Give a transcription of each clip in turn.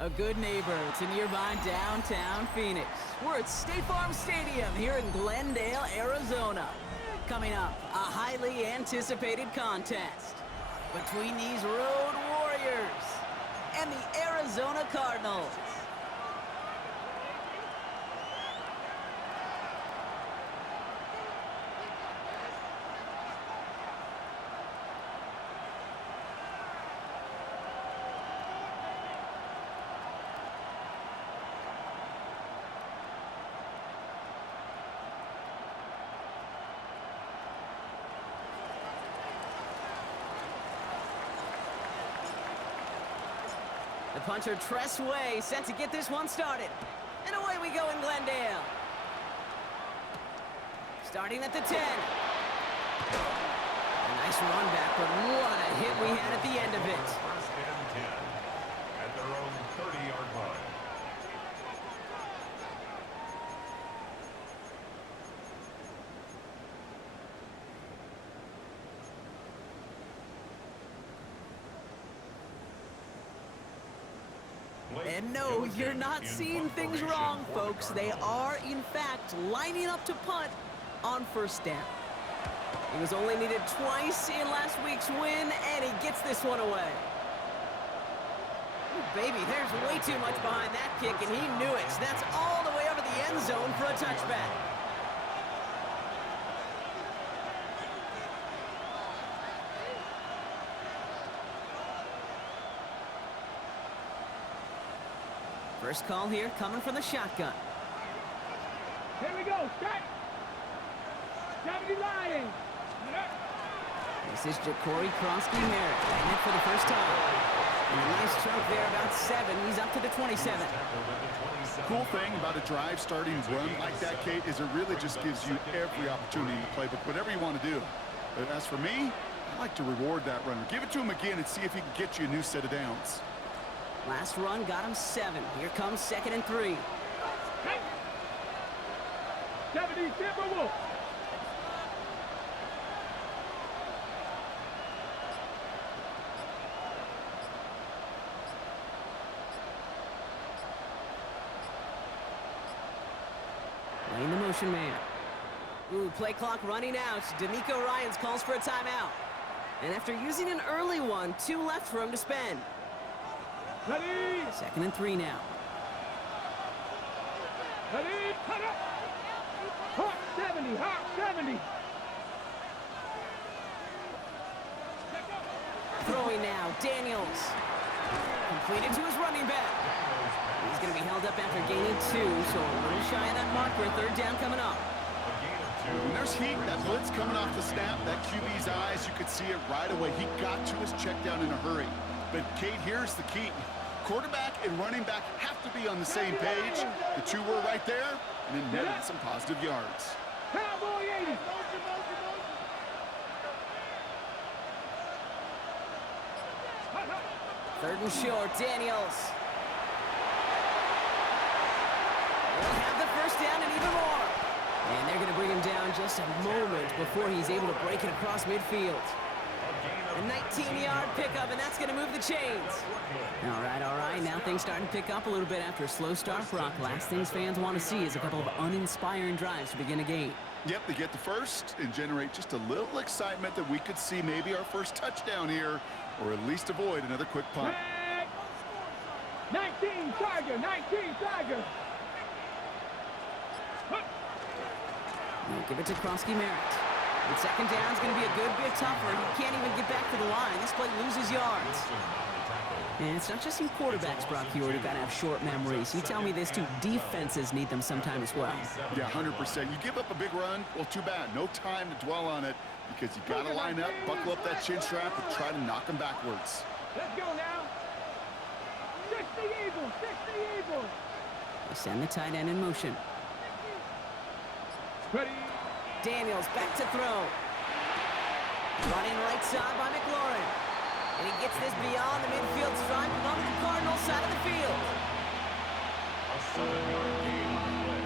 A good neighbor to nearby downtown Phoenix. We're at State Farm Stadium here in Glendale, Arizona. Coming up, a highly anticipated contest between these road warriors and the Arizona Cardinals. The punter Tress Way set to get this one started. And away we go in Glendale. Starting at the 10. A nice run back, but what a hit we had at the end of it. First and 10 at their own 30-yard line. And no, you're not seeing things wrong, folks. They are, in fact, lining up to punt on first down. He was only needed twice in last week's win, and he gets this one away. Ooh, baby, there's way too much behind that kick, and he knew it. That's all the way over the end zone for a touchback. First call here coming from the shotgun. Here we go, set. 70 line. This is Ja'Cory Kronsky-Merritt, getting it for the first time. And a nice chunk there, about 7. He's up to the 27. Cool thing about a drive starting run like that, Kate, is it really just gives you every opportunity in the playbook, whatever you want to do. But as for me, I like to reward that runner. Give it to him again and see if he can get you a new set of downs. Last run got him 7. Here comes 2nd and 3. 70 Timberwolves. Playing the motion man. Ooh, play clock running out. D'Amico Ryans calls for a timeout. And after using an early one, 2 left for him to spend. Ready. 2nd and 3 now. Ready. Cut up. Hawk 70. Hawk 70. Throwing now, Daniels. Completed to his running back. He's going to be held up after gaining 2, so a little shy of that marker. 3rd down coming up. When there's heat, that blitz coming off the snap, that QB's eyes, you could see it right away. He got to his check down in a hurry. But, Kate, here's the key. Quarterback and running back have to be on the same page. The 2 were right there, and then netted some positive yards. Cowboy 80. Third and short, Daniels. They'll have the first down and even more. And they're going to bring him down just a moment before he's able to break it across midfield. A 19-yard pickup, and that's going to move the chains. All right. Now things starting to pick up a little bit after a slow start. Brock, last things fans want to see is a couple of uninspiring drives to begin a game. Yep, they get the first and generate just a little excitement that we could see maybe our first touchdown here, or at least avoid another quick punt. 19 Tiger, 19 Tiger. We'll give it to Kronsky-Merritt. And 2nd down is going to be a good bit tougher. He can't even get back to the line. This play loses yards. And it's not just you quarterbacks, Brock Huard, who got to have short memories. You tell me this too, defenses need them sometime as well. Yeah, 100%. You give up a big run, well, too bad. No time to dwell on it because you got to line up, buckle up that chin strap, and try to knock them backwards. Let's go now. 60 Eagles, 60 Eagles. They send the tight end in motion. Ready. Daniels back to throw. Running right side by McLaurin. And he gets this beyond the midfield stripe and onto the Cardinals side of the field. A 7-yard gain on the play.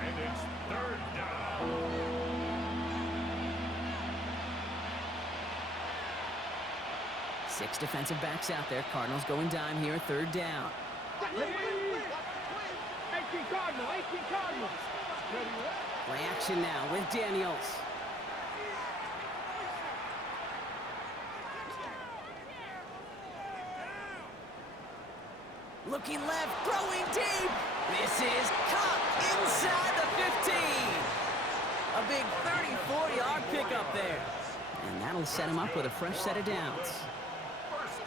And it's 3rd down. 6 defensive backs out there. Cardinals going dime here, 3rd down. Cardinal, 18 Cardinal. Play action now with Daniels. Looking left, throwing deep. This is caught inside the 15. A big 34-yard pickup there. And that'll set him up with a fresh set of downs.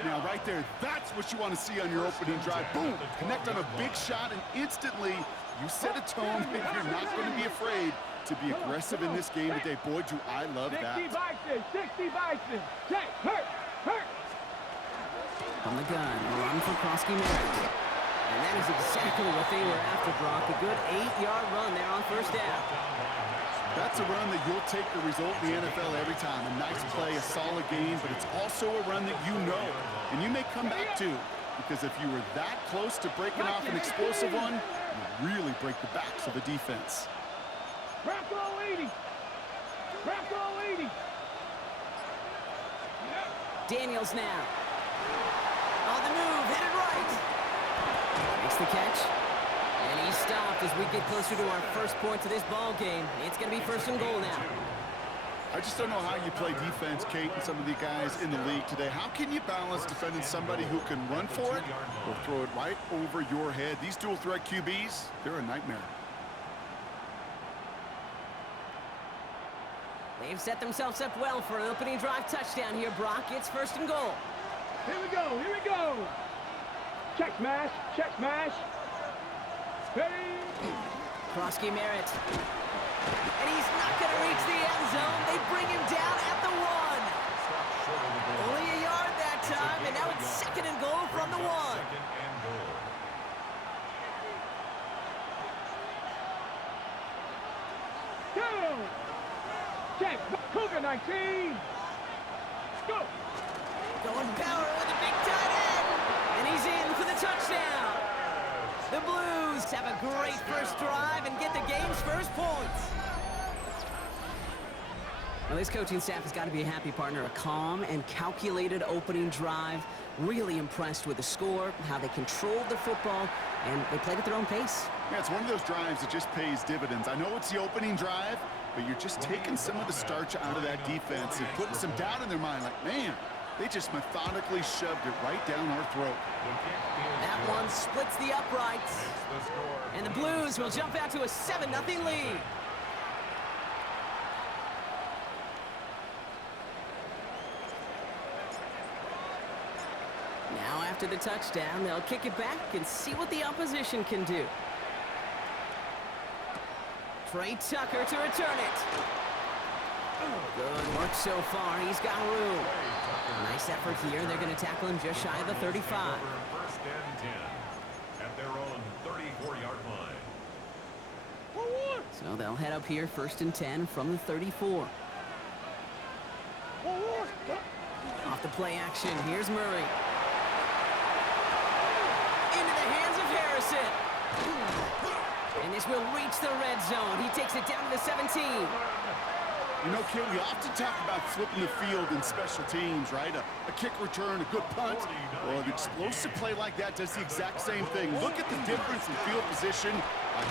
Now, right there, that's what you want to see on your opening drive. Boom! Connect on a big shot, and instantly you set a tone that you're not going to be afraid to be aggressive in this game today. Boy, do I love that. 60 Bison. Check, hurt. From the gun, run for Krosky Merritt. And that is exactly what they were after, Brock. A good 8-yard run there on first down. That's a run that you'll take the result in the NFL every time. A nice play, a solid game, but it's also a run that you know, and you may come back to, because if you were that close to breaking off an explosive one, you really break the backs of the defense. Bronco 80. Daniels now. On the move, headed right. Makes the catch. And he's stopped as we get closer to our first point to this ball game. It's going to be first and goal now. I just don't know how you play defense, Kate, and some of the guys in the league today. How can you balance defending somebody who can run for it or throw it right over your head? These dual threat QBs, they're a nightmare. They've set themselves up well for an opening drive touchdown here, Brock. It's first and goal. Here we go. Check smash. Hey. Krosky Merritt. And he's not going to reach the end zone. They bring him down at the 1. Only a yard that time, and now it's second and goal from the 1. Go. Check. Cougar 19. Go. Going power with a big tight end. And he's in for the touchdown. The Blues have a great first drive and get the game's first points. Well, this coaching staff has got to be a happy partner. A calm and calculated opening drive. Really impressed with the score, how they controlled the football, and they played at their own pace. Yeah, it's one of those drives that just pays dividends. I know it's the opening drive, but you're just taking some of the starch out of that defense and putting some doubt in their mind. Like, man, they just methodically shoved it right down our throat. That one splits the uprights. And the Blues will jump out to a 7-0 lead. Now after the touchdown, they'll kick it back and see what the opposition can do. Trey Tucker to return it. Good work so far. He's got room. Nice effort here. They're going to tackle him just shy of the 35. First and 10 at their own 34-yard line. So they'll head up here first and 10 from the 34. Off the play action. Here's Murray. Into the hands of Harrison. And this will reach the red zone. He takes it down to the 17. You know, Kid, we often talk about flipping the field in special teams, right? A kick return, a good punt. Well, an explosive play like that does the exact same thing. Look at the difference in field position.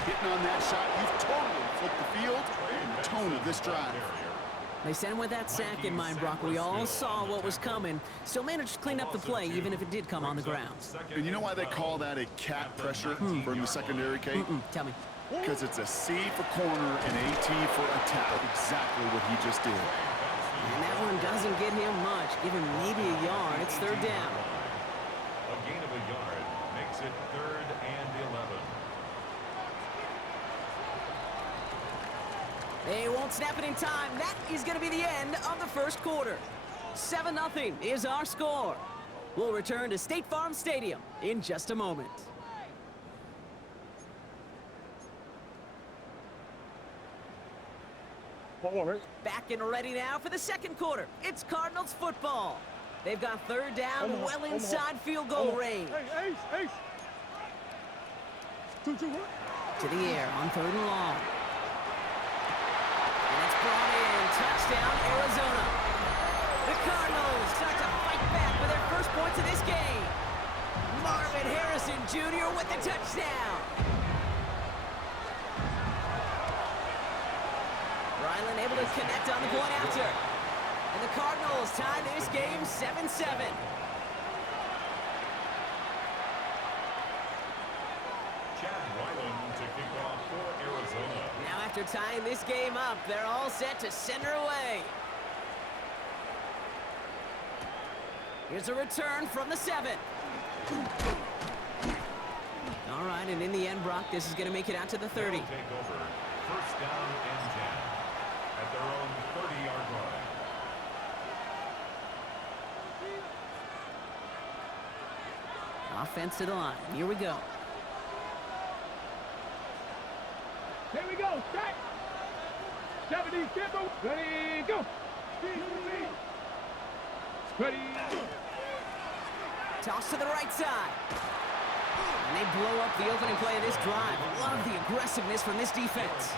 Hitting on that shot, you've totally flipped the field and the tone of this drive. They sent him with that sack in mind, Brock. We all saw what was coming. Still managed to clean up the play, even if it did come on the ground. And you know why they call that a cat pressure from the secondary, Kate? Tell me. Because it's a C for corner and AT for attack. Exactly what he just did. And that one doesn't get him much. Give him maybe a yard. It's third down. A gain of a yard makes it 3rd and 11. They won't snap it in time. That is going to be the end of the first quarter. 7-0 is our score. We'll return to State Farm Stadium in just a moment. Back and ready now for the second quarter. It's Cardinals football. They've got third down, well inside field goal range. Hey, Ace. 2-2-1. To the air on 3rd and long. And it's brought in. Touchdown, Arizona. The Cardinals start to fight back with their first points of this game. Marvin Harrison Jr. with the touchdown. Ryland able to connect on the point after. And the Cardinals tie this game 7-7. To kick off for Arizona. Now after tying this game up, they're all set to send her away. Here's a return from the 7. All right, and in the end, Brock, this is going to make it out to the 30. Take over. First down and 10 at their own 30-yard line. Offense to the line. Here we go. Here we go. Set. 70 tempo. Ready, go. Ready. Toss to the right side. And they blow up the opening play of this drive. Love the aggressiveness from this defense.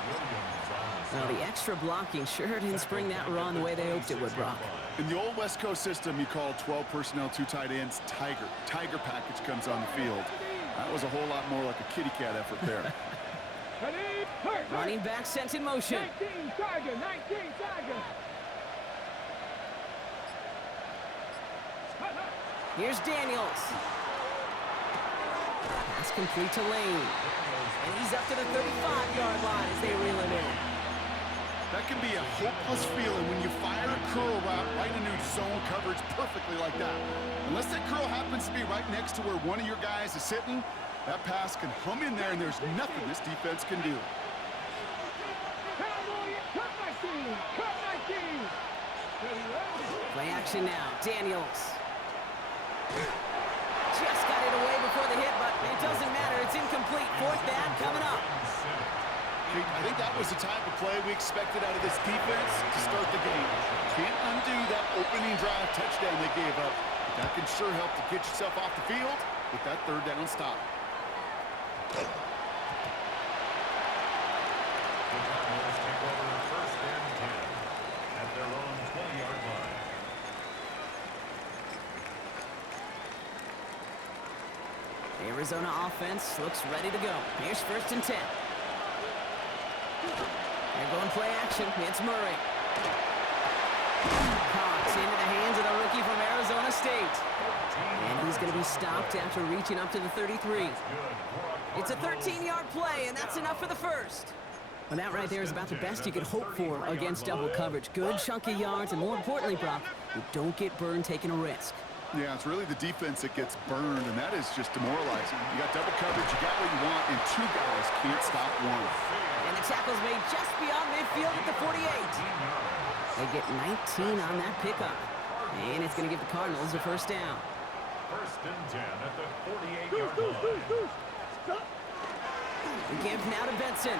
Now, the extra blocking sure didn't spring that run the way they hoped it would, Brock. In the old West Coast system, you call 12 personnel, 2 tight ends, Tiger. Tiger package comes on the field. That was a whole lot more like a kitty cat effort there. Running back sent in motion. 19 Tiger, 19 Tiger. Here's Daniels. Pass complete to Lane. And he's up to the 35-yard line as they reel him in. That can be a hopeless feeling when you fire a curl route right into zone coverage perfectly like that. Unless that curl happens to be right next to where one of your guys is sitting, that pass can hum in there and there's nothing this defense can do. Play action now. Daniels. Just got it away before the hit, but it doesn't matter. It's incomplete. Fourth down coming up. I think that was the type of play we expected out of this defense to start the game. Can't undo that opening drive touchdown they gave up. But that can sure help to get yourself off the field with that third down stop. The Cardinals take over first and 10 at their own 20-yard line. The Arizona offense looks ready to go. Here's first and 10. They're going play action. It's Murray. Caught into the hands of the rookie from Arizona State. And he's going to be stopped after reaching up to the 33. It's a 13-yard play, and that's enough for the first. Well, that right there is about the best you could hope for against double coverage. Good chunky yards, and more importantly, Brock, you don't get burned taking a risk. Yeah, it's really the defense that gets burned, and that is just demoralizing. You got double coverage, you got what you want, and 2 guys can't stop one. And the tackle's made just beyond midfield at the 48. They get 19 on that pickup. And it's going to give the Cardinals a first down. First and 10 at the 48-yard line. The give now to Benson.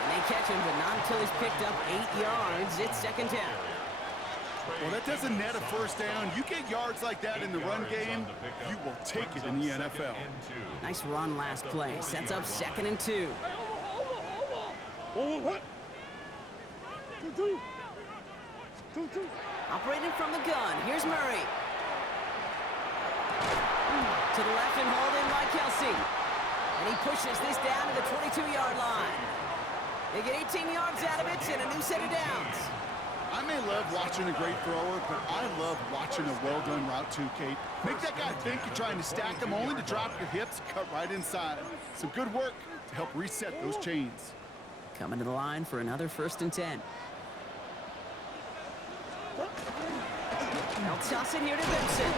And they catch him, but not until he's picked up 8 yards. It's second down. Well, that doesn't net a first down. You get yards like that in the run game, you will take it in the NFL. Nice run last play. Sets up second and 2. Operating from the gun. Here's Murray. To the left and hauled in by Kelsey. And he pushes this down to the 22-yard line. They get 18 yards out of it and a new set of downs. I may love watching a great thrower, but I love watching a well-done route too, Kate. Make that guy think you're trying to stack him only to drop your hips, cut right inside. Some good work to help reset those chains. Coming to the line for another first and 10. They'll toss it here to Benson.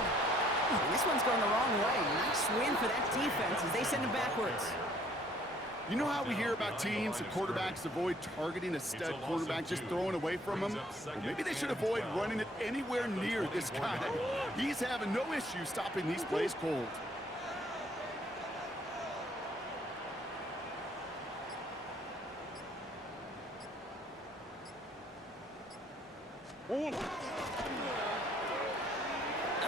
And this one's going the wrong way. Nice win for that defense as they send him backwards. You know how we hear about teams and quarterbacks avoid targeting a stud quarterback, just throwing away from him? Well, maybe they should avoid running it anywhere near this guy. He's having no issue stopping these plays cold. A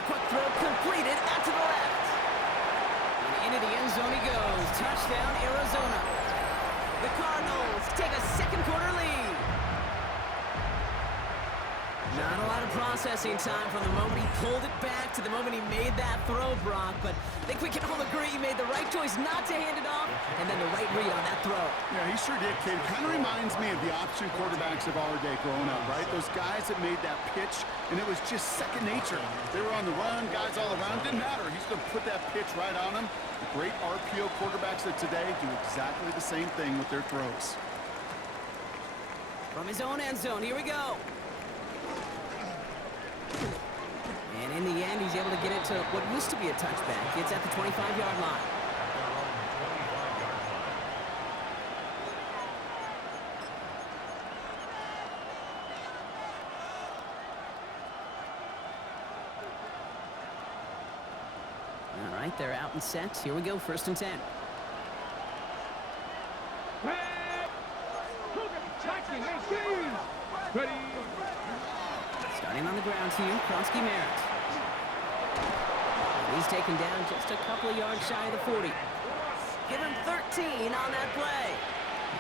quick throw completed out to the left. And into the end zone he goes. Touchdown, Arizona. The Cardinals take a second quarter lead. Not a lot of processing time from the moment he pulled it back to the moment he made that throw, Brock. But I think we can all agree he made the right choice not to hand it off, and then the right read on that throw. Yeah, he sure did, kid. Kind of reminds me of the option quarterbacks of our day growing up, right? Those guys that made that pitch, and it was just second nature. They were on the run, guys all around. Didn't matter. He's going to put that pitch right on him. The great RPO quarterbacks of today do exactly the same thing with their throws. From his own end zone, here we go. And in the end, he's able to get it to what used to be a touchback. It's at the 25-yard line. All right, they're out and set. Here we go, 1st and 10. Ready. Starting on the ground here, Kronsky Merritt. He's taken down just a couple of yards shy of the 40. Give him 13 on that play.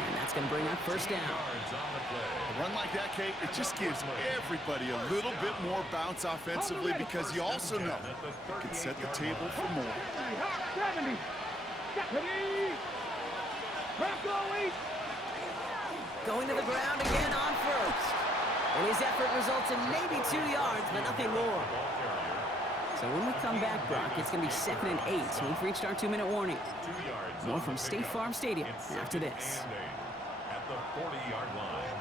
And that's going to bring up 1st down. A run like that, Kate, it just gives everybody a little bit more bounce offensively because you also know it can set the table for more. 70. Ready. Going to the ground again on 1st. And his effort results in maybe 2 yards, but nothing more. So when we come back, Brock, it's going to be 2nd and 8. We've reached our 2-minute warning. More from State Farm Stadium after this. At the 40-yard line.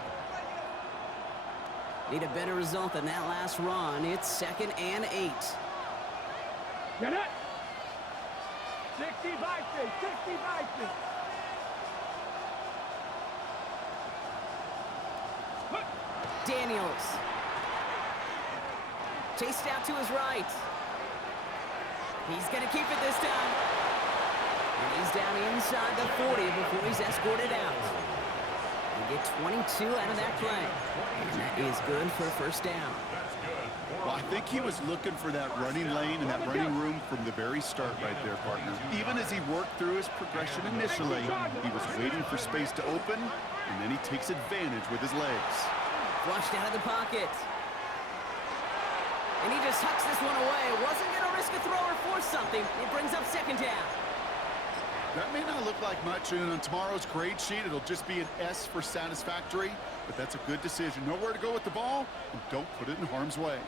Need a better result than that last run. It's 2nd and 8. Get it. 65 feet. 65 feet. Daniels. Chased out to his right. He's going to keep it this time. And he's down inside the 40 before he's escorted out. We get 22 out of that play. And that is good for a 1st down. Well, I think he was looking for that running lane and that running room from the very start right there, partner. Even as he worked through his progression initially, he was waiting for space to open, and then he takes advantage with his legs. Flushed out of the pocket. And he just hucks this one away. Wasn't going to risk a throw or force something. It brings up 2nd down. That may not look like much, and on tomorrow's grade sheet, it'll just be an S for satisfactory, but that's a good decision. Nowhere to go with the ball, and don't put it in harm's way.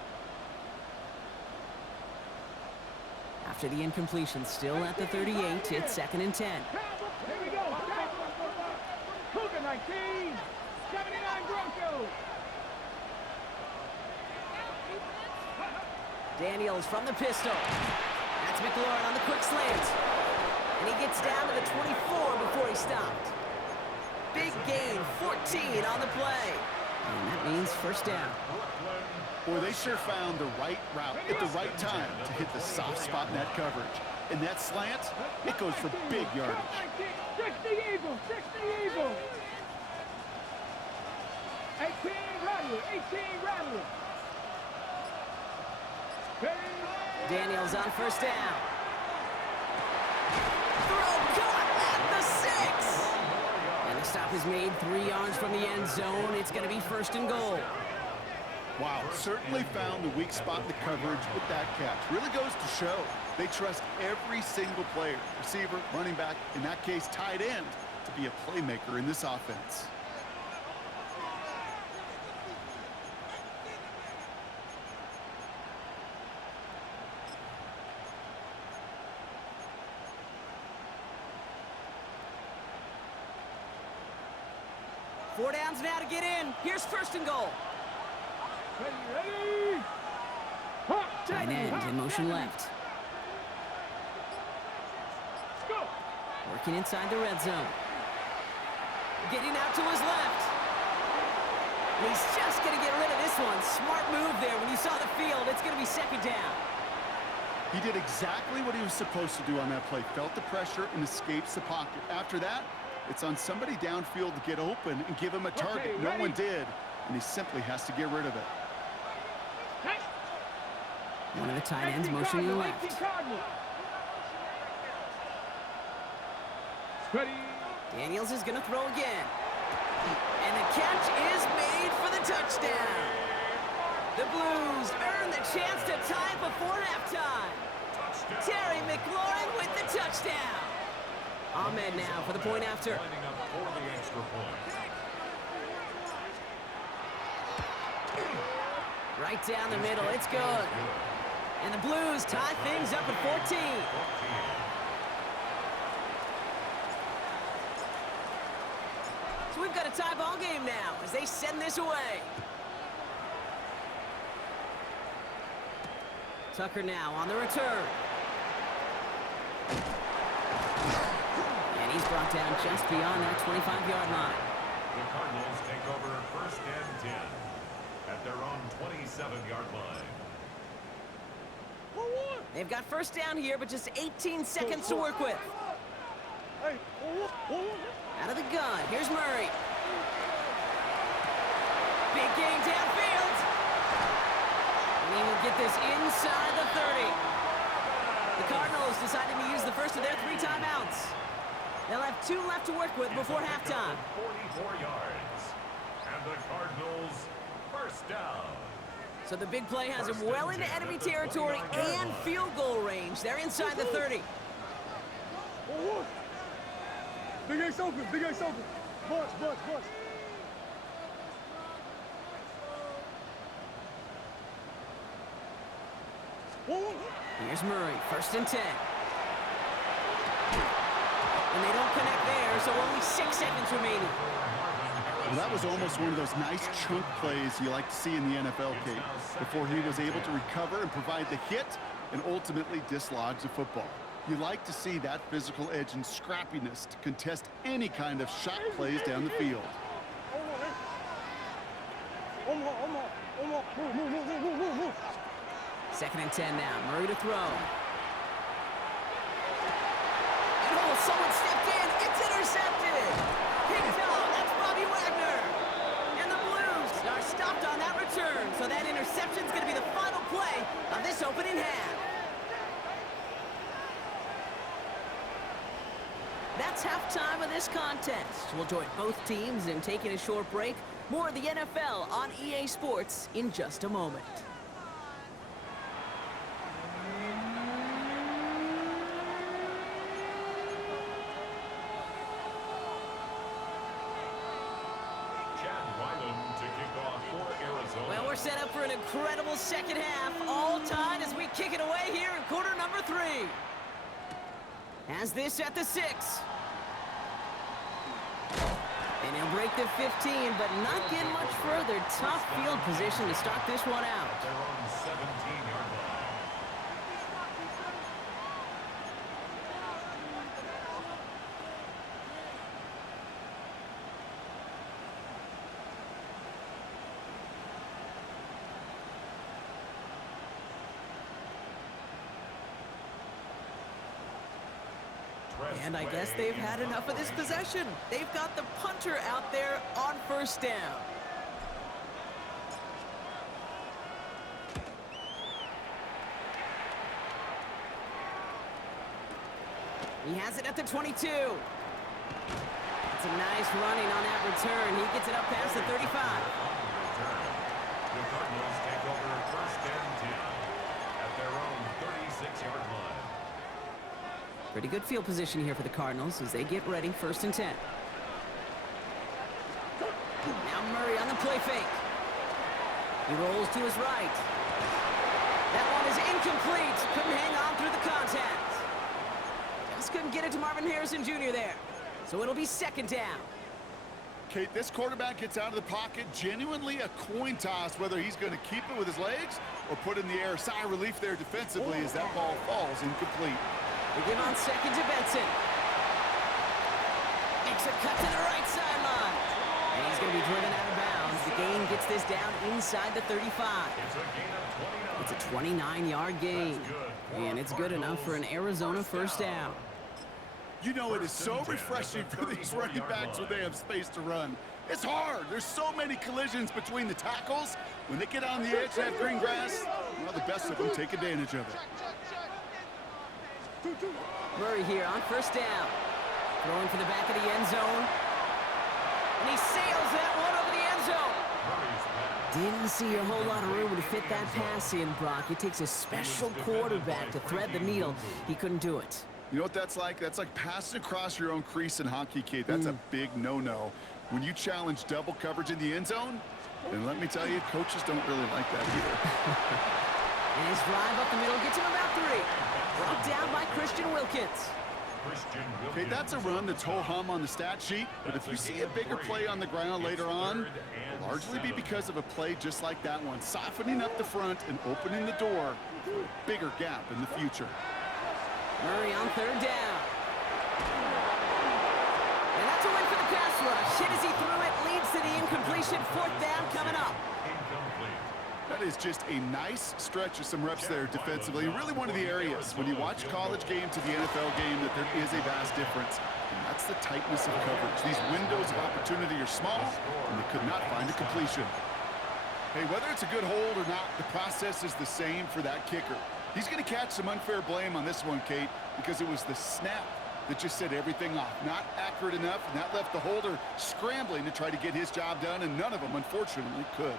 After the incompletion, still at the 38, it's 2nd and 10. Here we go. Cougar 19. 79 Broncos. Daniels from the pistol. That's McLaurin on the quick slant. And he gets down to the 24 before he stopped. Big gain, 14 on the play. And that means 1st down. Boy, they sure found the right route at the right time to hit the soft spot in that coverage. And that slant, it goes for big yardage. 60 Eagles. 60 Eagles. 18 Rattler. 18 Rattler. Daniels on 1st down. Throw caught at the 6. And the stop is made 3 yards from the end zone. It's going to be 1st and goal. Wow, certainly found the weak spot in the coverage with that catch. Really goes to show they trust every single player, receiver, running back, in that case tight end, to be a playmaker in this offense. Four downs now to get in. Here's 1st and goal. Ready. Tight end in motion left. Go. Working inside the red zone. Getting out to his left. And he's just going to get rid of this one. Smart move there. When you saw the field, it's going to be 2nd down. He did exactly what he was supposed to do on that play. Felt the pressure and escapes the pocket. After that, it's on somebody downfield to get open and give him a target. Okay, no ready? one did, and he simply has to get rid of it. One of the tight ends motioning left. Ready. Daniels is going to throw again. And the catch is made for the touchdown. The Blues earn the chance to tie before halftime. Terry McLaurin with the touchdown. Ahmed now for the point after. Lining up for the extra point. Right down the middle, it's good. And the Blues tie things up at 14. So we've got a tie ball game now as they send this away. Tucker now on the return. And he's brought down just beyond that 25-yard line. The Cardinals take over first and 10 at their own 27-yard line. They've got first down here, but just 18 seconds to work with. Out of the gun, here's Murray. Big gain downfield. And he will get this inside the 30. The Cardinals deciding to use the first of their 3 timeouts. They'll have 2 left to work with before halftime. 44 yards. And the Cardinals first down. So the big play has them well into enemy territory and field goal range. They're inside the 30. Big Ace open, Big Ace open. Bunch. Here's Murray, first and 10. And they don't connect there, so only 6 seconds remaining. Well, that was almost one of those nice chunk plays you like to see in the NFL, Kate, before he was able to recover and provide the hit and ultimately dislodge the football. You like to see that physical edge and scrappiness to contest any kind of shot plays down the field. Move. Second and 10 now. Murray to throw. And oh, someone stepped in. It's intercepted. Picked off. That's Bobby Wagner. And the Blues are stopped on that return. So that interception's going to be the final play of this opening half. That's halftime of this contest. We'll join both teams in taking a short break. More of the NFL on EA Sports in just a moment. Well, we're set up for an incredible second half. All tied as we kick it away here in quarter number 3. Has this at the 6. And he'll break the 15, but not get much further. Tough field position to start this one out. Their own 17-yard line. And I guess they've had enough of this possession. They've got the punter out there on first down. He has it at the 22. It's a nice running on that return. He gets it up past the 35. The Cardinals take over first and 10 at their own 36-yard line. Pretty good field position here for the Cardinals as they get ready, first and 10. Now Murray on the play fake. He rolls to his right. That one is incomplete. Couldn't hang on through the contact. Just couldn't get it to Marvin Harrison Jr. there. So it'll be second down. Kate, this quarterback gets out of the pocket, genuinely a coin toss whether he's going to keep it with his legs or put in the air. Sigh of relief there defensively as that ball falls incomplete. They give on second to Benson. Makes a cut to the right sideline. And he's going to be driven out of bounds. The gain gets this down inside the 35. It's a 29-yard gain. And it's good enough for an Arizona first down. You know, it is so refreshing for these running backs when they have space to run. It's hard. There's so many collisions between the tackles. When they get on the edge and have green grass, well, the best of them take advantage of it. Murray here on first down. Throwing for the back of the end zone. And he sails that one over the end zone. Didn't see a whole lot of room to fit that pass in, Brock. It takes a special quarterback to thread the needle. He couldn't do it. You know what that's like? That's like passing across your own crease in hockey, Kate. That's a big no-no. When you challenge double coverage in the end zone, then let me tell you, coaches don't really like that either. And his drive up the middle gets him about 3. Brought down by Christian Wilkins. Okay, that's a run that's ho-hum on the stat sheet, but if you see a bigger play on the ground later on, it'll largely be because of a play just like that one, softening up the front and opening the door for a bigger gap in the future. Murray on 3rd down. And that's a win for the pass rush. Hit as he threw it, leads to the incompletion. 4th down coming up. That is just a nice stretch of some reps there defensively. Really one of the areas when you watch college game to the NFL game that there is a vast difference. And that's the tightness of coverage. These windows of opportunity are small, and they could not find a completion. Hey, whether it's a good hold or not, the process is the same for that kicker. He's going to catch some unfair blame on this one, Kate, because it was the snap that just set everything off. Not accurate enough, and that left the holder scrambling to try to get his job done, and none of them, unfortunately, could.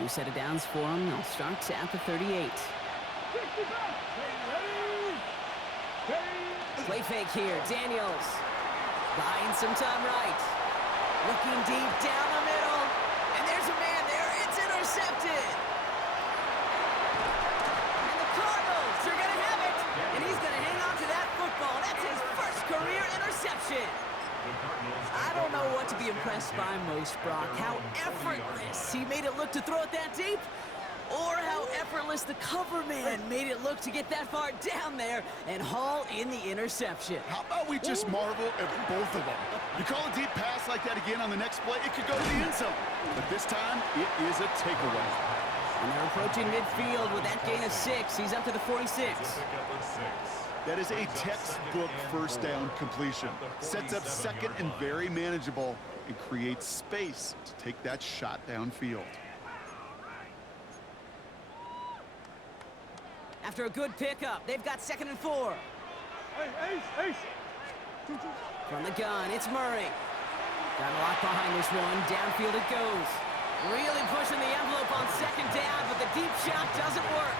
New set of downs for him. They'll start at the 38. Play fake here. Daniels buying some time right. Looking deep down the middle. And there's a man there. It's intercepted. And the Cardinals are going to have it. And he's going to hang on to that football. That's his first career interception. I don't know what to be impressed by most, Brock. How effortless he made it look to throw it that deep, or how effortless the cover man made it look to get that far down there and haul in the interception. How about we just marvel at both of them? You call a deep pass like that again on the next play, it could go to the end zone. But this time, it is a takeaway. And they're approaching midfield with that gain of 6. He's up to the 46. That is a textbook first down completion. Sets up second and very manageable and creates space to take that shot downfield. After a good pickup, they've got 2nd and 4. Ace. From the gun, it's Murray. Got a lot behind this one. Downfield it goes. Really pushing the envelope on 2nd down, but the deep shot doesn't work.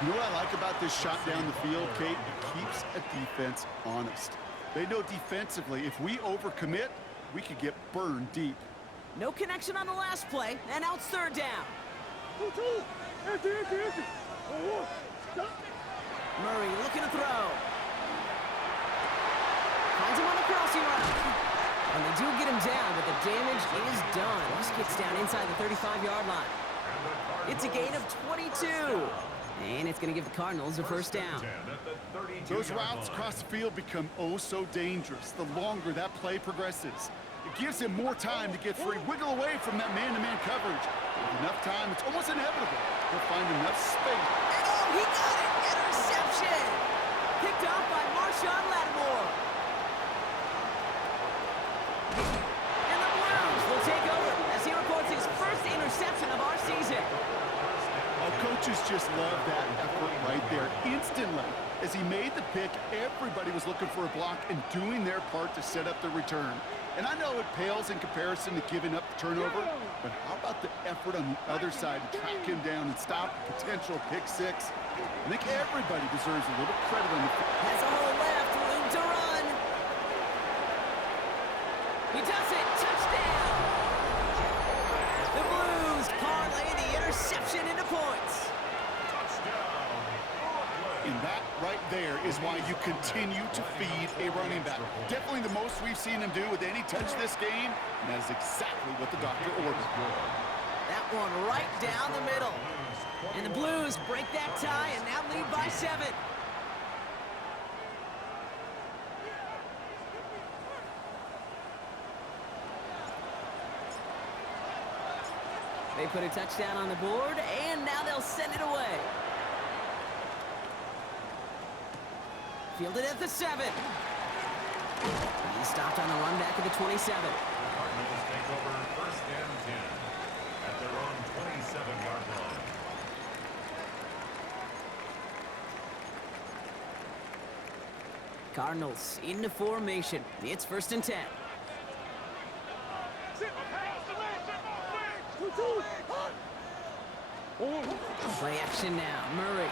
You know what I like about this shot down the field, Kate? It keeps a defense honest. They know defensively, if we overcommit, we could get burned deep. No connection on the last play, and now it's 3rd down. Empty. Murray looking to throw. Finds him on the crossing route. And they do get him down, but the damage is done. This gets down inside the 35-yard line. It's a gain of 22. And it's going to give the Cardinals a 1st down. Those routes across the field become oh so dangerous the longer that play progresses. It gives him more time to get free, wiggle away from that man-to-man coverage. With enough time, it's almost inevitable. He'll find enough space. And oh, he got it! Interception! Picked off by Marshawn Lattimore. And the Browns will take over as he records his first interception of our season. Our coaches just love that effort right there. Instantly, as he made the pick, everybody was looking for a block and doing their part to set up the return. And I know it pales in comparison to giving up the turnover, but how about the effort on the other side to track him down and stop a potential pick 6? I think everybody deserves a little credit on the field. Has a hole left, room to run. He does it, touchdown! The Blues parlay the interception into points. And that right there is why you continue to feed a running back. Definitely the most we've seen him do with any touch this game, and that is exactly what the doctor ordered. That one right down the middle. And the Blues break that tie and now lead by 7. They put a touchdown on the board, and now they'll send it away. Fielded at the 7. He stopped on the run back at the 27. Cardinals take over 1st and 10 at their own 27-yard line. Cardinals into formation. It's 1st and 10. Play action now. Murray.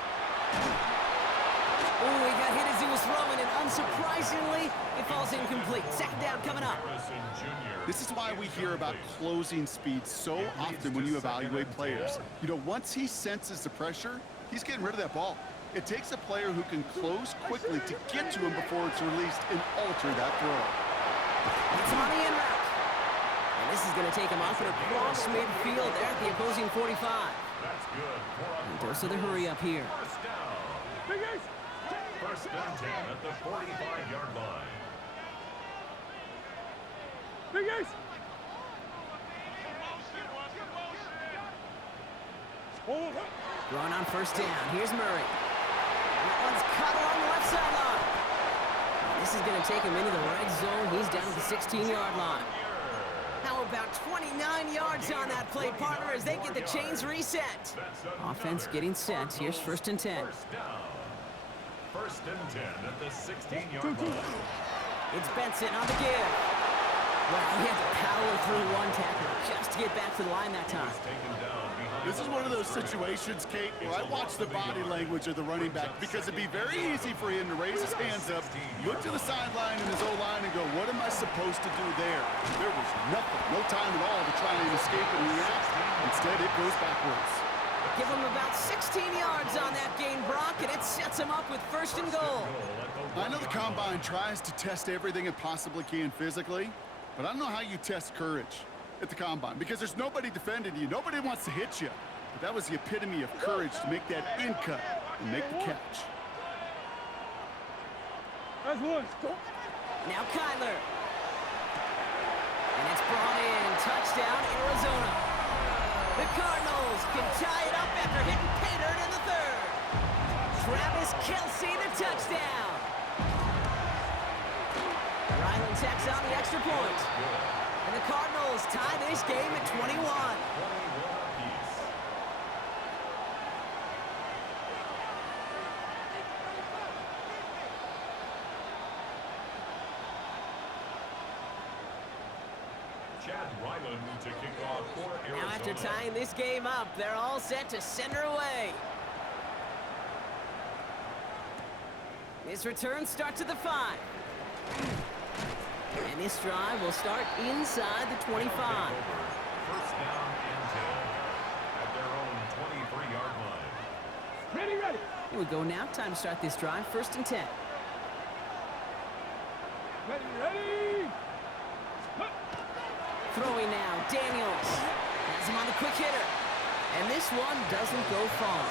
Oh, he got hit as he was throwing, and unsurprisingly, it falls incomplete. Second down coming up. This is why we hear about closing speed so often when you evaluate players. You know, once he senses the pressure, he's getting rid of that ball. It takes a player who can close quickly to get to him before it's released and alter that throw. It's on the in route. And this is going to take him off and across midfield there at the opposing 45. That's good. And dose of the hurry up here. First and 10 at the 45-yard line. Throwing on first down. Here's Murray. That one's cut along the left sideline. This is going to take him into the red zone. He's down at the 16-yard line. How about 29 yards on that play, partner, as they get the chains reset. Offense getting set. Here's first and 10. First and 10 at the 16-yard line. It's Benson on the give. Well, he had to power through one tackle just to get back to the line that time. This is one of those situations, Kate, where I watch the body language of the running back because it'd be very easy for him to raise his hands up, look to the sideline in his O-line and go, what am I supposed to do there? There was nothing, no time at all to try and escape and react. Instead, it goes backwards. Give him about 16 yards on that gain, Brock, and it sets him up with first and goal. I know the Combine tries to test everything it possibly can physically, but I don't know how you test courage at the Combine because there's nobody defending you. Nobody wants to hit you. But that was the epitome of courage to make that in cut and make the catch. Now Kyler. And it's brought in. Touchdown, Arizona. The Cardinals can tie it up after hitting pay dirt in the third. Travis Kelce, the touchdown. Ryland tacks on the extra point. And the Cardinals tie this game at 21. To kick off for Arizona. Now after tying this game up, they're all set to send her away. This return starts at the 5. And this drive will start inside the 25. First down and 10 at their own 23-yard line. Ready. Here we go now. Time to start this drive. First and 10. Ready. Throwing now, Daniels. Has him on the quick hitter. And this one doesn't go far.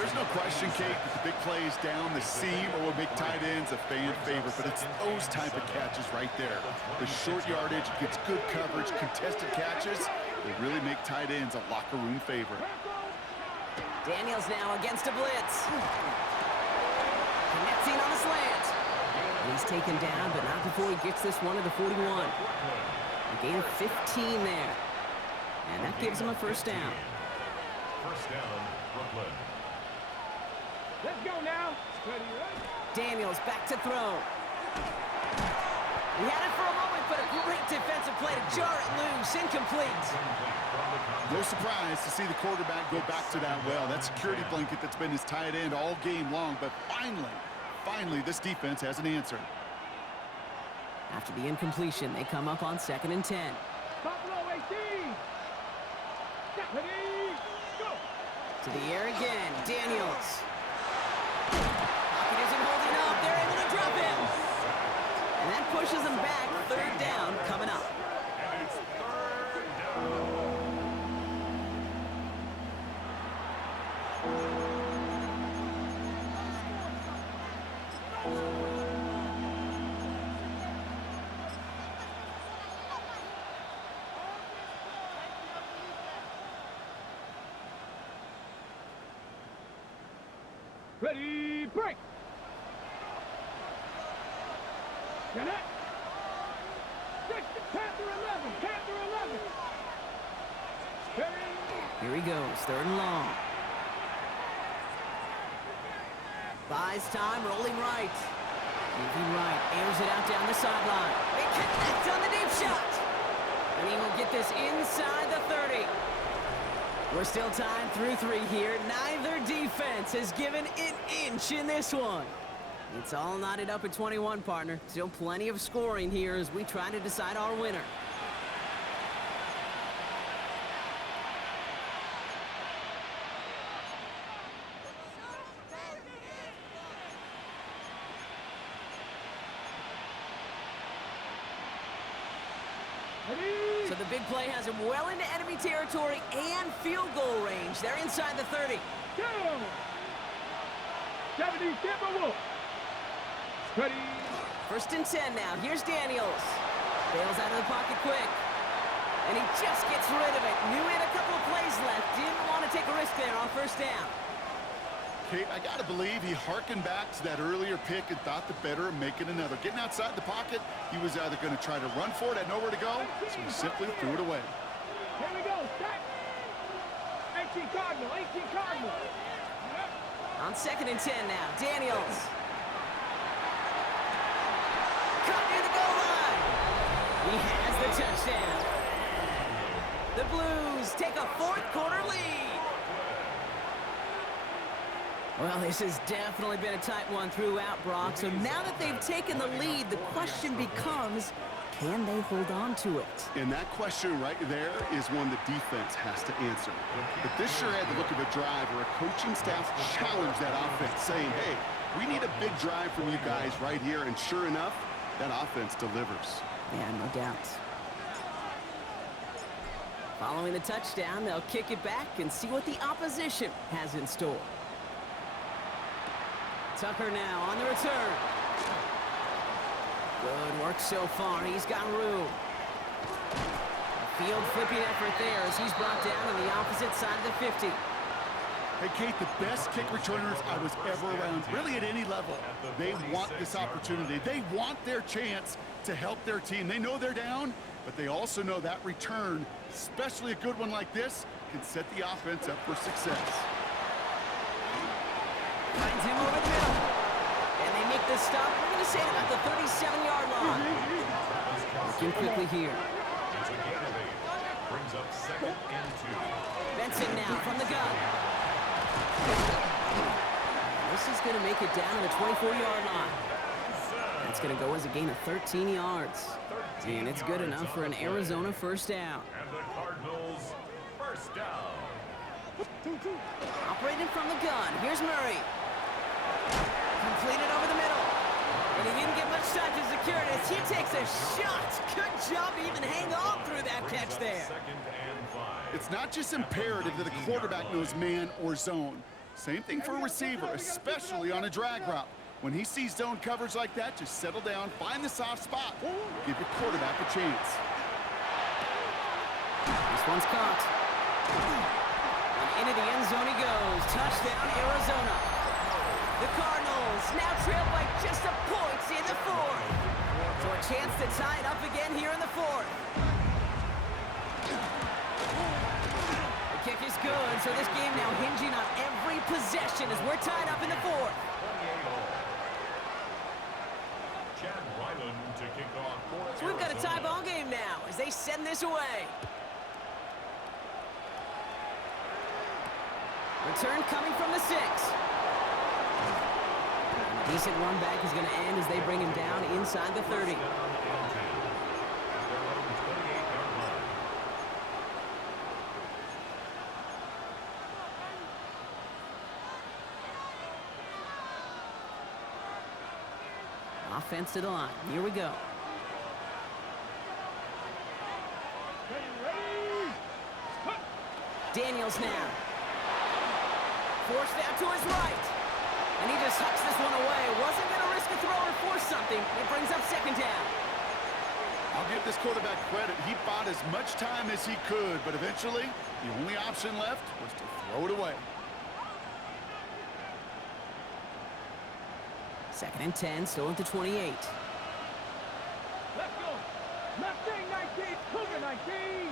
There's no question, Kate, that the big plays down the seam or will make tight ends a fan favorite, but it's those type of catches right there. The short yardage, gets good coverage, contested catches, they really make tight ends a locker room favorite. Daniels now against a blitz. Connecting on the slant. He's taken down, but not before he gets this one to the 41. A gain of 15 there. And that gives him a first down. First down, Brooklyn. Let's go now. Ready. Daniels back to throw. He had it for a moment, but a great defensive play to jar it loose. Incomplete. No surprise to see the quarterback go back to that well. That security blanket that's been his tight end all game long, but finally, this defense has an answer. After the incompletion, they come up on second and 10. Buffalo 18. Ready. Go. To the air again, Daniels. Pocket isn't holding up. They're able to drop him. And that pushes them back. Third down coming up. And it's third down. Ready, break! Get it! Panther 11! Panther 11! Here he goes, third and long. Buys time, rolling right. Moving right, airs it out down the sideline. They connect on the deep shot. And he will get this inside the 30. We're still tied through 3 here. Neither defense has given an inch in this one. It's all knotted up at 21, partner. Still plenty of scoring here as we try to decide our winner. So the big play has him well into enemy territory and field goal range. They're inside the 30. Go! 70 Timberwolves. Ready. 1st and 10 now. Here's Daniels. Bails out of the pocket quick. And he just gets rid of it. Knew he had a couple of plays left. Didn't want to take a risk there on 1st down. Kate, I got to believe he harkened back to that earlier pick and thought the better of making another. Getting outside the pocket, he was either going to try to run for it, had nowhere to go, so he simply threw it away. Here we go. Set. 18 Cardinal. 18 Cardinal. On 2nd and 10 now. Daniels. Cut near the goal line. He has the touchdown. The Blues take a 4th quarter lead. Well, this has definitely been a tight one throughout, Brock. So now that they've taken the lead, the question becomes, can they hold on to it? And that question right there is one the defense has to answer. But this sure had the look of a drive where a coaching staff challenged that offense, saying, hey, we need a big drive from you guys right here. And sure enough, that offense delivers. Yeah, no doubt. Following the touchdown, they'll kick it back and see what the opposition has in store. Tucker now on the return. Good work so far. He's got room. Field flipping effort there as he's brought down on the opposite side of the 50. Hey, Kate, the best kick returners I was ever around, really at any level, they want this opportunity. They want their chance to help their team. They know they're down, but they also know that return, especially a good one like this, can set the offense up for success. Finds him over the middle. And they make this stop. We're going to say about the 37-yard line. Looking quickly here. It's a gain of 8. Brings up 2nd and 2. Benson now from the gun. This is going to make it down to the 24-yard line. That's going to go as a gain of 13 yards. And it's good enough for an Arizona 1st down. And the Cardinals' 1st down. Operated from the gun. Here's Murray. Completed over the middle. And he didn't get much time to secure it as he takes a shot. Good job to even hang on through that catch there. 2nd and 5. It's not just imperative that a quarterback knows man or zone. Same thing for a receiver, especially on a drag route. When he sees zone coverage like that, just settle down, find the soft spot. Give your quarterback a chance. This one's caught. And into the end zone he goes. Touchdown, Arizona. The Cardinals now trail by just a point in the 4th. So a chance to tie it up again here in the 4th. The kick is good, so this game now hinging on every possession as we're tied up in the 4th. Chad Ryland to kick off for So we've got a tie ball game now as they send this away. Return coming from the 6. A decent run back is going to end as they bring him down inside the 30. Offense to the line. Here we go. Daniels now. Forced out to his right. And he just hucks this one away. Wasn't going to risk a throw or force something. It brings up 2nd down. I'll give this quarterback credit. He bought as much time as he could, but eventually, the only option left was to throw it away. 2nd and 10, still at the 28. Let's go. Mustang 19. Cougar 19.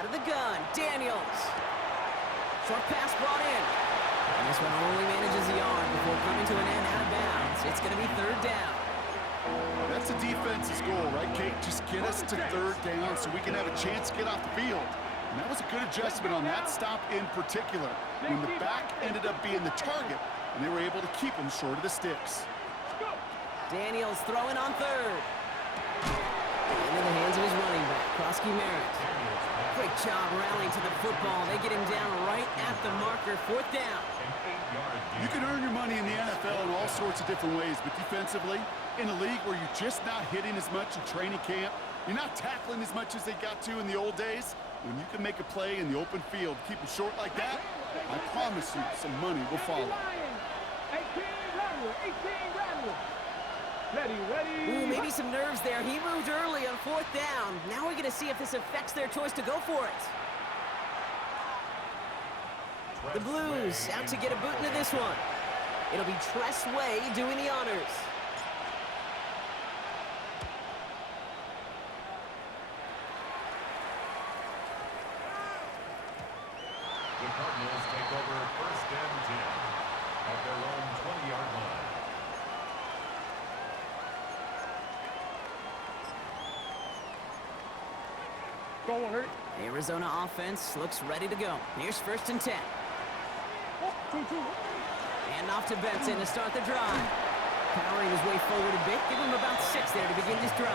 Out of the gun, Daniels. Short pass brought in. And this one only manages the yard before coming to an end out of bounds. It's going to be 3rd down. That's the defense's goal, right, Kate? Just get us to third down so we can have a chance to get off the field. And that was a good adjustment on that stop in particular, when the back ended up being the target, and they were able to keep him short of the sticks. Daniels throwing on third. Into the hands of his running back, Krosky Merritt. Great job rallying to the football. They get him down right at the marker, fourth down. You can earn your money in the NFL in all sorts of different ways, but defensively, in a league where you're just not hitting as much in training camp, you're not tackling as much as they got to in the old days, when you can make a play in the open field, keep them short like that, I promise you some money will follow. 18 Radler, 18 Radler. Ready. Ooh, maybe some nerves there. He moved early on fourth down. Now we're going to see if this affects their choice to go for it. The Blues out to get a boot into this one. It'll be Tress Way doing the honors. The Cardinals take over first and 10 at their own 20-yard line. Go on, hurt. The Arizona offense looks ready to go. Here's first and 10. 2. And off to Benson to start the drive. Powering his way forward a bit. Give him about 6 there to begin this drive.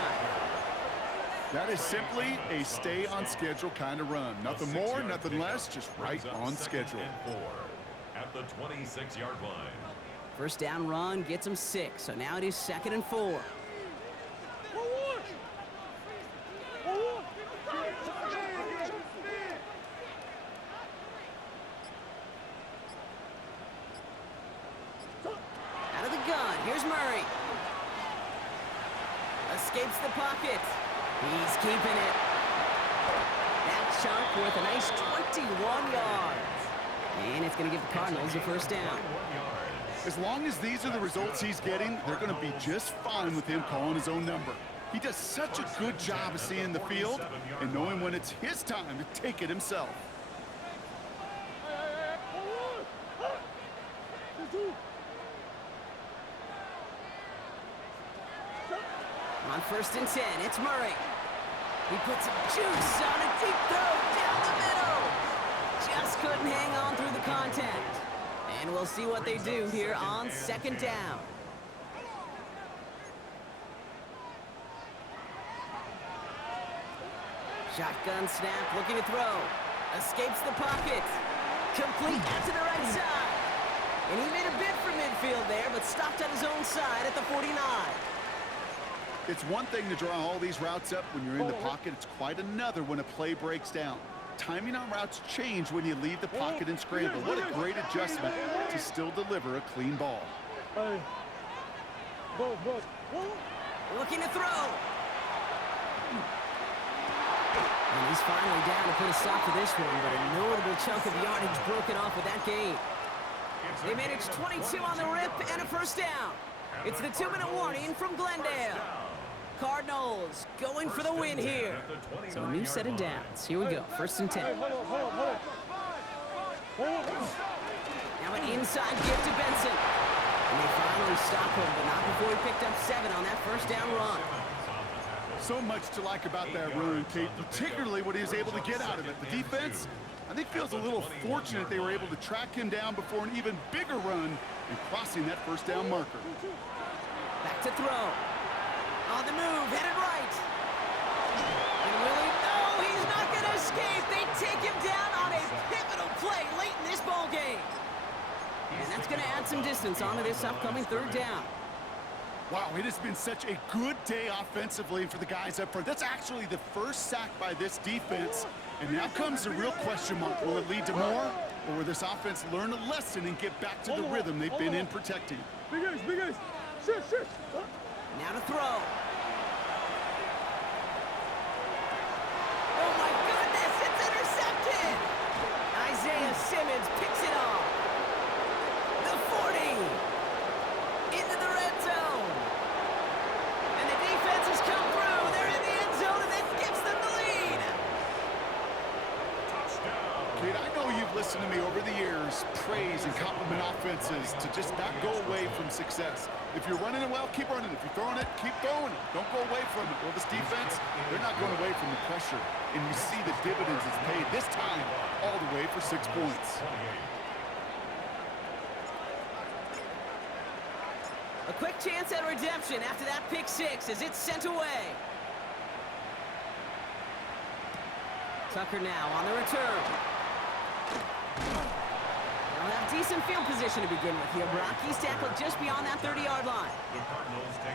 That is simply a stay-on-schedule kind of run. Nothing more, nothing less, just right on schedule. At the 26-yard line. First down run gets him 6. So now it is 2nd and 4. Out of the gun, here's Murray. Escapes the pocket. He's keeping it. That chunk worth a nice 21 yards. And it's going to give the Cardinals a first down. As long as these are the results he's getting, they're going to be just fine with him calling his own number. He does such a good job of seeing the field and knowing when it's his time to take it himself. On first and 10, it's Murray. He puts some juice on a deep throw down the middle. Just couldn't hang on through the contact. And we'll see what they do here on second down. Shotgun snap, looking to throw. Escapes the pocket. Complete out to the right side. And he made a bid for midfield there, but stopped on his own side at the 49. It's one thing to draw all these routes up when you're in the pocket. It's quite another when a play breaks down. Timing on routes change when you leave the pocket and scramble. What a great adjustment to still deliver a clean ball. Hey. Go. Looking to throw. And he's finally down to put a stop to this one, but a notable chunk of yardage broken off with that gain. They managed 22 on the rip and a first down. It's the 2-minute warning from Glendale. Cardinals going for the win here. So a new set of downs. Here we go, first and 10. Now an inside give to Benson. And they finally stop him, but not before he picked up 7 on that first down run. So much to like about that run, Kate, particularly what he was able to get out of it. The defense, I think, feels a little fortunate they were able to track him down before an even bigger run and crossing that first down marker. Back to throw. On the move, headed right. And Willie, no, he's not going to escape. They take him down on a pivotal play late in this ball game. And that's going to add some distance onto this upcoming third down. Wow, it has been such a good day offensively for the guys up front. That's actually the first sack by this defense. And now comes the real question mark. Will it lead to more? Or will this offense learn a lesson and get back to the rhythm they've been in protecting? Big ace. Sit. Now to throw. Oh my goodness, it's intercepted! Isaiah Simmons picks it off. The 40. Into the red zone. And the defense has come through. They're in the end zone, and that gives them the lead. Touchdown. Kate, I know you've listen to me over the years, praise and compliment offenses to just not go away from success. If you're running it well, keep running. If you're throwing it, keep throwing it. Don't go away from it. Well, this defense, they're not going away from the pressure. And you see the dividends it's paid this time all the way for 6 points. A quick chance at redemption after that pick six as it's sent away. Tucker now on the return. They'll have decent field position to begin with here. Brock, he's tackled just beyond that 30-yard line.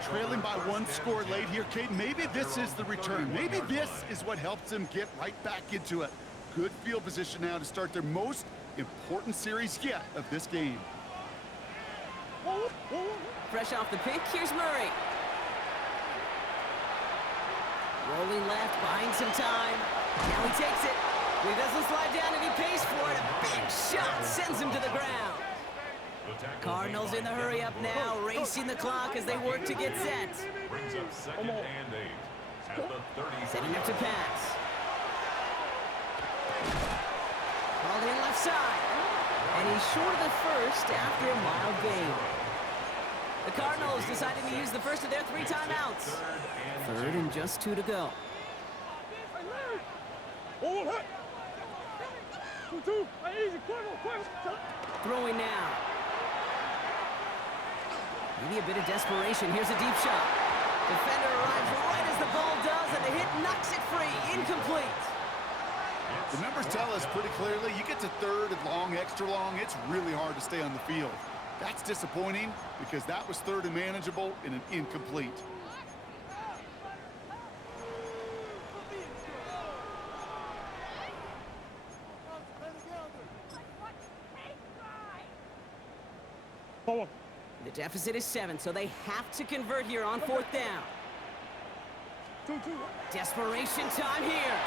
Trailing by 1 score late here, Cade. Maybe this is the return. Maybe this is what helps them get right back into it. Good field position now to start their most important series yet of this game. Fresh off the pick, here's Murray. Rolling left, buying some time. Now he takes it. He doesn't slide down and he pays for it. A big shot sends him to the ground. Cardinals in the hurry up now, racing the clock as they work to get set. Brings up 2nd and 8 at the 30. Setting up to pass. Ball in left side. And he's short of the first after a mild gain. The Cardinals deciding to use the first of their 3 timeouts. 3rd and just 2 to go. Throwing now. Maybe a bit of desperation. Here's a deep shot. Defender arrives right as the ball does, and the hit knocks it free. Incomplete. The numbers tell us pretty clearly, you get to 3rd and long, extra long, it's really hard to stay on the field. That's disappointing because that was 3rd and manageable in an incomplete. The deficit is 7, so they have to convert here on 4th down. Desperation time here.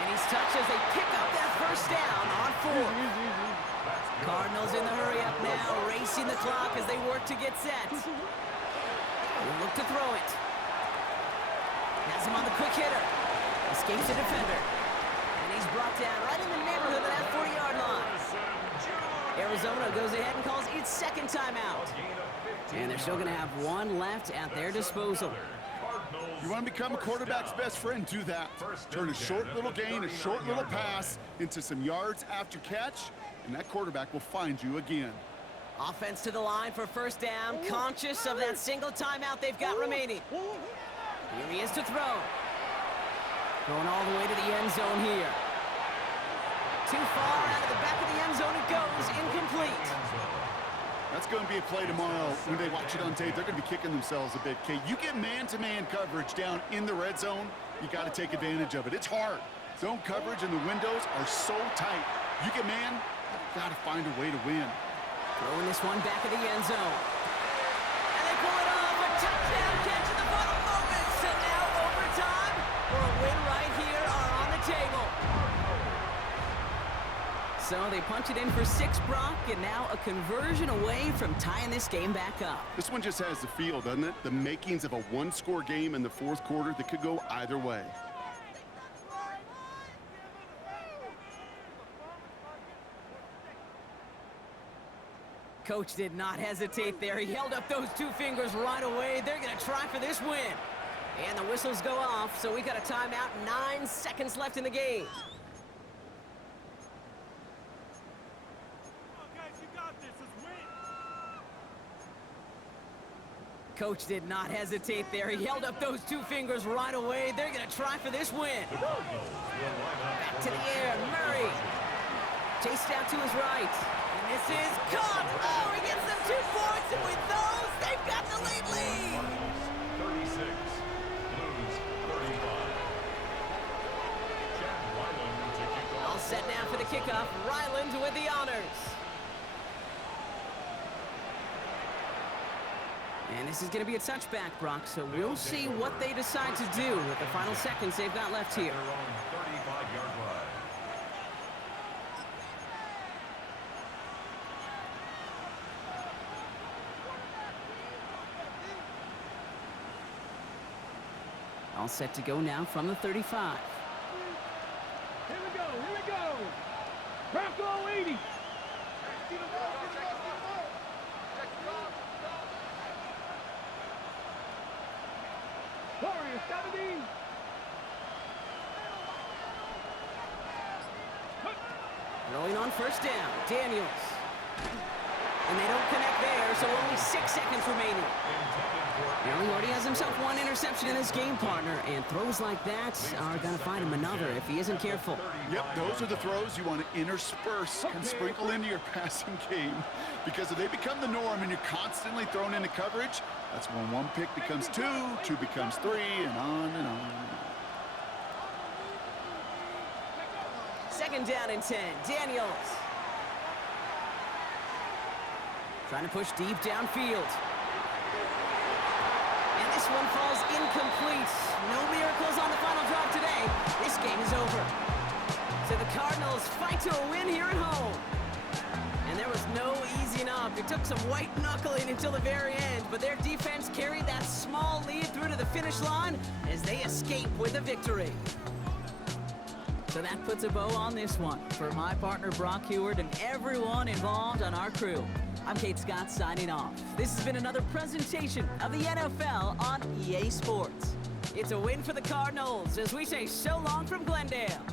And he's touched as they pick up that first down on 4th. Cardinals in the hurry up now, racing the clock as they work to get set. Will look to throw it. Has him on the quick hitter. Escapes the defender. And he's brought down right in the neighborhood of that 40-yard line. Arizona goes ahead and calls its 2nd timeout. And they're still going to have 1 left at their disposal. You want to become a quarterback's best friend, do that. Turn a short little gain, a short little pass into some yards after catch, and that quarterback will find you again. Offense to the line for 1st down, conscious of that single timeout they've got remaining. Here he is to throw. Going all the way to the end zone here. Too far out of the back of the end zone it goes, incomplete. That's going to be a play tomorrow. When they watch it on tape, they're going to be kicking themselves a bit. Okay, you get man-to-man coverage down in the red zone, you got to take advantage of it. It's hard. Zone coverage and the windows are so tight. You get man, you've got to find a way to win. Throwing this one back of the end zone. And they pull it off. A touchdown catch in the final moments. And now overtime or a win right here are on the table. So they punch it in for 6, Brock, and now a conversion away from tying this game back up. This one just has the feel, doesn't it? The makings of a 1-score game in the 4th quarter that could go either way. Coach did not hesitate there. He held up those 2 fingers right away. They're going to try for this win. And the whistles go off, so we got a timeout. 9 seconds left in the game. Coach did not hesitate there. He held up those 2 fingers right away. They're going to try for this win. Back to the air. Murray. Chased out to his right. And this is caught. Oh, he gets them 2 points. And with those, they've got the late lead. 36. Blues 35. All set now for the kickoff. Ryland with the honors. And this is going to be a touchback, Brock, so we'll see what they decide to do with the final seconds they've got left here. Their own 35-yard line. All set to go now from the 35. Here we go, here we go. Bravo 80. Warrior 70. Throwing on first down, Daniels. And they don't connect there, so only 6 seconds remaining. Now he already has himself one interception in his game partner, and throws like that are going to find him another if he isn't careful. Yep, those are the throws you want to intersperse and sprinkle into your passing game. Because if they become the norm and you're constantly thrown into coverage, that's when one pick becomes two, two becomes three, and on and on. Second down and 10, Daniels. Trying to push deep downfield. And this one falls incomplete. No miracles on the final drive today. This game is over. So the Cardinals fight to a win here at home. And there was no easing up. It took some white knuckling until the very end, but their defense carried that small lead through to the finish line as they escape with a victory. So that puts a bow on this one. For my partner Brock Heward and everyone involved on our crew, I'm Kate Scott signing off. This has been another presentation of the NFL on EA Sports. It's a win for the Cardinals as we say so long from Glendale.